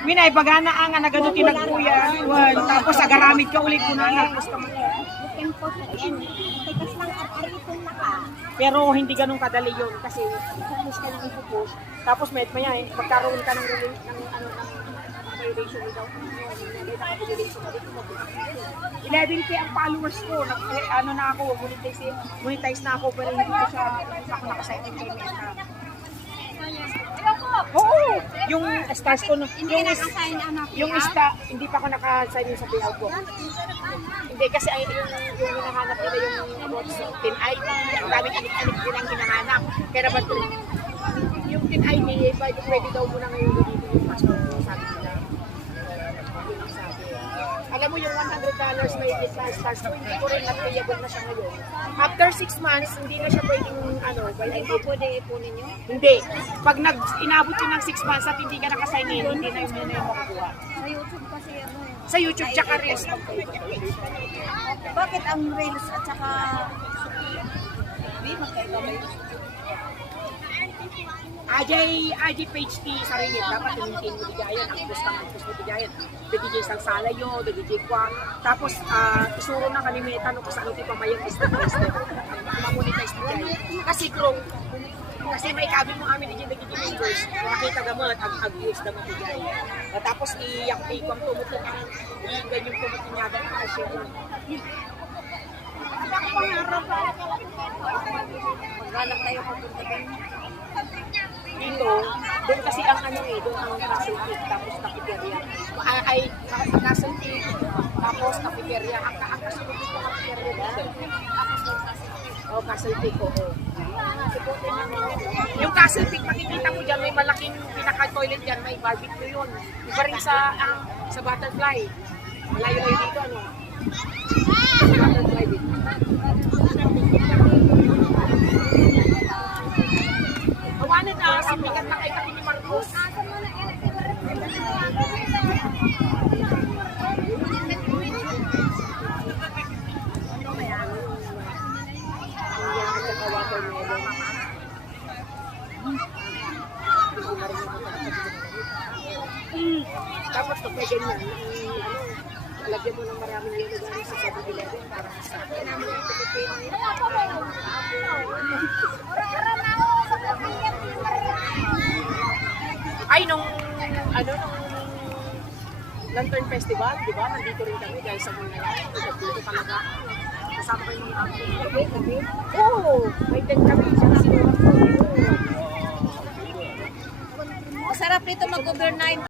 Minay, pagana ang nagano tinagkuya. Tapos agaramid ka ulit ko na. Pero hindi ganun kadali yun kasi ipupush ka ng ipupush. Tapos maya magkaroon ka ng violation without violation. 11K ang followers ko. Ano na ako, monetize na ako pero hindi ako nakasign in kay Meta. Oo, yung stars ko, yung hindi pa ako naka-sign in sa payout ko. Hindi kasi yung hinahanap nila yung about Tin ID. Ang daming anik-anik din ang hinahanap. Pero ba't yung Tin ID, pwede daw muna ngayon dito yung passport ko, sabi nila. Alam mo yung $100 may stars ko, hindi ko rin na-payable na siya ngayon. After 6 months, hindi na siya pwedeng Hindi po pwede ipunin nyo? Hindi. Pag inabot yun ng 6 months at hindi ka nakasign in, hindi na yung makukuha. Sa YouTube kasi ano eh. Sa YouTube tsaka Reels. Bakit ang Reels at saka hindi magkaiba ba yun? AJ page T sa rin dapat i-maintain mo digayan ang post mo digayan the DJ Salsala yo the DJ Kwa tapos isuro na kalimeta no kasi ano ti pamayang step by step ma-monetize digayan kasi grow kasi may kabi mo amin DJ members makita ga mo nag-abuse da mo digayan tapos i-yakti ko ang tumutong ang ganyan tumutong niya da ka share Maglalak tayo papunta doon. dito, doon kasi ang doon ang Castle Peak, tapos cafeteria. Castle Peak, tapos cafeteria. Ang kasunod dito cafeteria dito. Oh, Castle Peak, oo. Yung Castle Peak, makikita mo dyan, may malaking pinaka-toilet dyan, may barbecue yun. Iba rin sa Butterfly. Malayo-layo dito, ano? Sa Butterfly dito. Tawanan na, sipikat na kay kami ni Marcos. Dapat pag may ganyan, lagyan mo ng maraming yelo galing sa 7-Eleven para sa ay, nung Lantern Festival, di ba? Nandito rin kami dahil sa mga dito talaga. Kasama ko yung mga kami. Oo, may tent kami. Masarap dito mag-overnight.